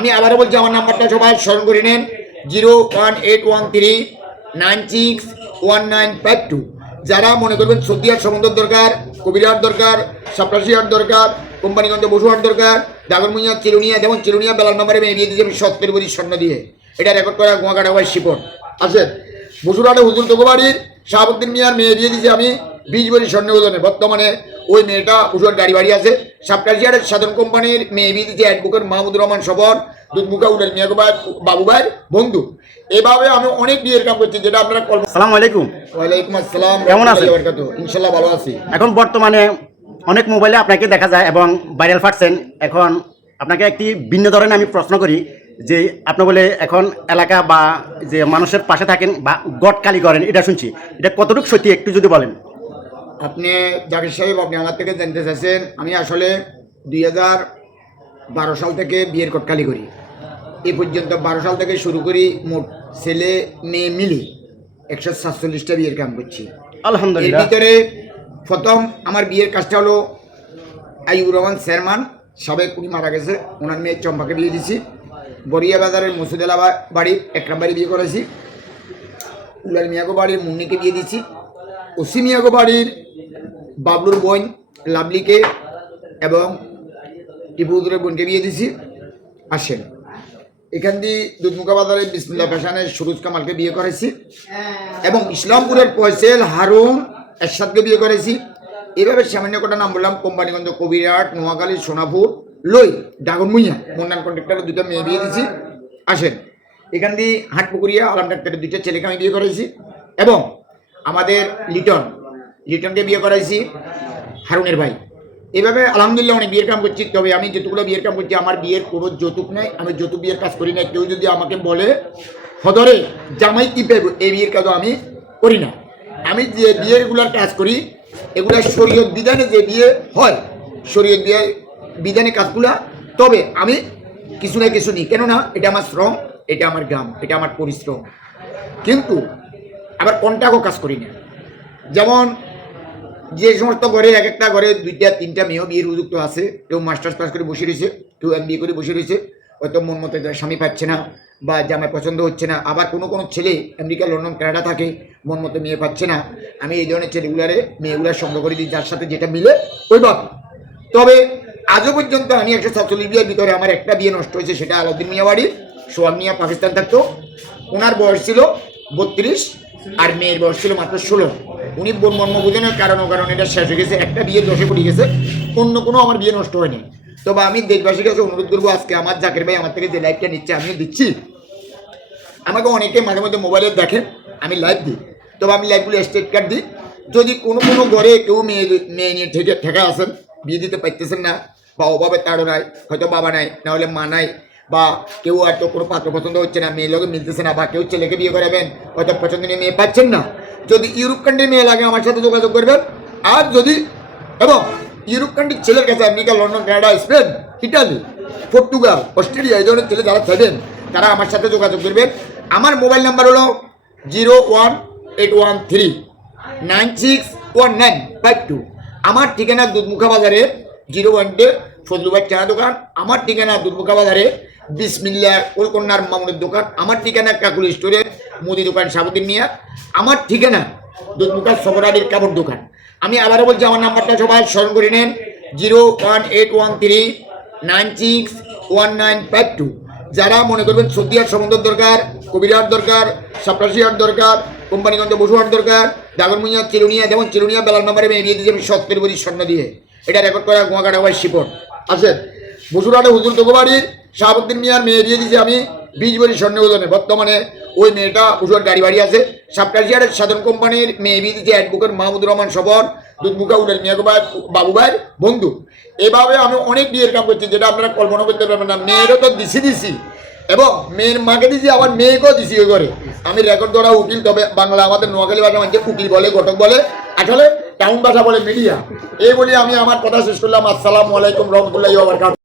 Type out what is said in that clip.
আমি আবারও বলছি, আমার নাম্বারটা সবাই স্মরণ করে নেন, 01813961952। যারা মনে করবেন সর্দি হাট সমুদ্র দরকার, কবিরাট দরকার, সাপরাশি হাট দরকার, কোম্পানিগঞ্জ বসু হাট দরকার, দাগরমুইয়া চিরুনিয়া, যেমন চিরুনিয়া বেলাল নাম্বারে মেয়ে দিয়ে দিয়েছি আমি 70 বড়ি স্বর্ণ দিয়ে। এটা রেকর্ড করা গোয়াঘাটা ওয়াই শিপন আছে। বসুরহাটে হুজুর তোকবাড়ির শাহাবুদ্দিন মিয়ার মেয়ে দিয়ে দিয়েছি আমি 20 বড়ি স্বর্ণ ওজনে। বর্তমানে ওই মেয়েটা বসুরহাট গাড়ি বাড়ি আছে। সাপরাশিহাটের সাধন কোম্পানির মেয়ে বিয়ে দিয়েছি অ্যাডভোকেট মাহমুদুর রহমান সফর, দুধমুখা উডের মিয়া বাবু ভাইয়ের বন্ধু। এভাবে আমি অনেক বিয়ের কাম করছি, যেটা আপনারা কল। আসসালামু আলাইকুম। ওয়ালাইকুম আসসালাম। কেমন আছেন? ইনশাল্লাহ ভালো আছি। এখন বর্তমানে অনেক মোবাইলে আপনাকে দেখা যায় এবং ভাইরাল ফাটছেন। এখন আপনাকে একটি ভিন্ন ধরনের আমি প্রশ্ন করি যে আপনি বলে এখন এলাকা বা যে মানুষের পাশে থাকেন বা গটকালি করেন, এটা শুনছি, এটা কতটুকু সত্যি একটু যদি বলেন। আপনি জাকির সাহেব, আপনি আমার থেকে জানতে চাইছেন। আমি আসলে 2012 সাল থেকে বিয়ের কটকালি করি। এ পর্যন্ত 12 সাল থেকে শুরু করি, মোট ছেলে মেয়ে মিলে 147টা বিয়ের কাম করছি আলহামদুলিল্লাহ। এর ভিতরে প্রথম আমার বিয়ের কাজটা হলো আইয়ুর রহমান চেয়ারম্যান সাবেক, উনি মারা গেছে, ওনার মেয়ে চম্পাকে বিয়ে দিছি। বরিয়া বাজারের মসুদেলা বাড়ির একরাম বাড়ি বিয়ে করেছি। উলার মিয়াগো বাড়ির মুন্নিকে বিয়ে দিছি। ওসি মিয়াগো বাড়ির বাবলুর বোন লাভলিকে এবং টিপুদুরের বোনকে বিয়ে দিছি। আসেন, এখান দিয়ে দুধমুখা বাজারের বিসমিল্লাহ ফ্যাশনের সুরুজ কামালকে বিয়ে করেছি এবং ইসলামপুরের পয়সেল হারুন এরশাদকে বিয়ে করেছি। এভাবে সামান্য কটা নাম বললাম। কোম্পানিগঞ্জ, কবিরহাট, নোয়াখালী, সোনাপুর, লই, ডাগরমুইয়া মন্নান কন্ট্রাক্টরের 2টা মেয়ে বিয়ে দিয়েছি। আসেন, এখান দিয়ে হাটপুকুরিয়া আলাম ডাক্তারের 2টা ছেলেকে আমি বিয়ে করেছি এবং আমাদের লিটনকে বিয়ে করাইছি, হারুনের ভাই। এভাবে আলহামদুলিল্লাহ অনেক বিয়ের কাম করছি। তবে আমি যতগুলো বিয়ের কাম করছি, আমার বিয়ের কোনো যৌতুক নেই, আমি যৌতুক বিয়ের কাজ করি না। কেউ যদি আমাকে বলে হদরে জামাই কি পেব, এই বিয়ের কাজও আমি করি না। আমি যে বিয়েগুলোর কাজ করি এগুলো শরীয়ত বিধানে যে বিয়ে হয়, শরীয়ত বিধানে কাজগুলা। তবে আমি কিছু না কিছু নিই, কেননা এটা আমার শ্রম, এটা আমার গ্রাম, এটা আমার পরিশ্রম। কিন্তু আবার কন্টাক্টও কাজ করি না। যেমন যে সমস্ত ঘরে এক একটা ঘরে 2টা 3টা মেয়েও বিয়ের উপযুক্ত আছে। কেউ মাস্টার্স পাস করে বসে রয়েছে, কেউ MBA করে বসে রয়েছে, হয়তো মন মতো স্বামী পাচ্ছে না বা জামাই পছন্দ হচ্ছে না। আবার কোনো কোনো ছেলে আমেরিকা, লন্ডন, কানাডা থাকে, মন মতো মেয়ে পাচ্ছে না। আমি এই ধরনের ছেলেগুলারে মেয়েগুলার সংগ্রহ করে দিই, যার সাথে যেটা মিলে ওইভাবে। তবে আজও পর্যন্ত আমি 147 বিয়ের ভিতরে আমার একটা বিয়ে নষ্ট হয়েছে, সেটা আলাউদ্দিন মিয়া বাড়ি। সোহাগ মিয়া পাকিস্তান থাকতো, ওনার বয়স ছিল 32 আর মেয়ের বয়স ছিল মাত্র 16। উনি মর্ম বুঝেনের কারণ এটা শেষ হয়ে গেছে, একটা বিয়ে 10-এ পড়ে গেছে, অন্য কোনো আমার বিয়ে নষ্ট হয়নি। তবে আমি দেশবাসীর কাছে অনুরোধ করবো, আজকে আমার জাকির ভাই আমার থেকে যে লাইভটা নিচ্ছে আমিও দিচ্ছি। আমাকে অনেকে মাঝে মধ্যে মোবাইলে দেখেন আমি লাইভ দিই, তবে আমি লাইভগুলো স্টেট কার্ড দিই। যদি কোনো ঘরে কেউ মেয়ে নিয়ে ঠেকা আসেন, বিয়ে দিতে পারতেছেন না বা অভাবে তারও নাই, হয়তো বাবা নাই, না হলে মা নাই, বা কেউ হয়তো কোনো পাত্র পছন্দ হচ্ছে না, মেয়ের লোকে মিলতেছে না, বা কেউ ছেলেকে বিয়ে করাবেন, হয়তো পছন্দনীয় মেয়ে পাচ্ছেন না, যদি ইউরোপ কান্ট্রির মেয়ে লাগে আমার সাথে যোগাযোগ করবেন। আর যদি এবং ইউরোপ কান্ট্রির ছেলের কাছে America, London, Canada, Spain, Italy, Portugal, Australia এই ধরনের ছেলে যারা থাকবেন তারা আমার সাথে যোগাযোগ করবেন। আমার মোবাইল নাম্বার হলো 01813961952। আমার ঠিকানা দুধমুখা বাজারে 01 ফজলুবাই চানা দোকান। আমার ঠিকানা দুধমুখা বাজারে বিসমিল্লাহ কলকন্যার মামুনের দোকান। আমার ঠিকানা কাকুল স্টোরের মুদি দোকান শাহাবুদ্দিন মিয়া। আমার ঠিকানা দুধমুখা সবরালির কাপড় দোকান। আমি আবারও বলছি, আমার নাম্বারটা সবাই স্মরণ করে নেন, 01813961952। যারা মনে করবেন সর্দি হাট সমুদ্র দরকার, কবিরহাট দরকার, সাপরাশি হাট দরকার, কোম্পানিগঞ্জ বসু হাট দরকার, দাগরমুইয়া চিরুনিয়া, যেমন চিরুনিয়া বেলাল নাম্বারে মেয়ে দিয়ে দিয়েছি আমি 70 বড়ি স্বর্ণ দিয়ে। এটা রেকর্ড করা গোয়াঘাটা ওয়াই শিপন আছে। বসুরহাটে হুজুর তোকবাড়ির শাহাবুদ্দিন মিয়ার মেয়ে দিয়ে দিয়েছি আমি 20 বড়ি স্বর্ণ ওজনে। বর্তমানে ওই মেয়েটা বসুরহাট গাড়ি বাড়ি আছে। সাপরাশিহাটের সাধন কোম্পানির মেয়ে বিয়ে দিয়েছি অ্যাডভোকেট মাহমুদুর রহমান সফর, দুধমুখা উডের মিয়াগো বাবু ভাইয়ের বন্ধু। এভাবে আমি অনেক বিয়ের কাম করছি, যেটা আপনারা কল্পনা করতে পারবেন না। মেয়েরও তো দিছি এবং মেয়ের মাকে দিছি, আবার মেয়েকেও দিছি ওই ঘরে। আমি রেকর্ড ধরা উকিল। তবে বাংলা আমাদের নোয়াখালী ভাষা মানছে উকিল বলে, ঘটক বলে, আসলে টাউন ভাষা বলে মিডিয়া। এই বলে আমি আমার কথা শেষ করলাম। আসসালামু আলাইকুম রহমতুল্লাহি ওয়া বারাকাতুহু।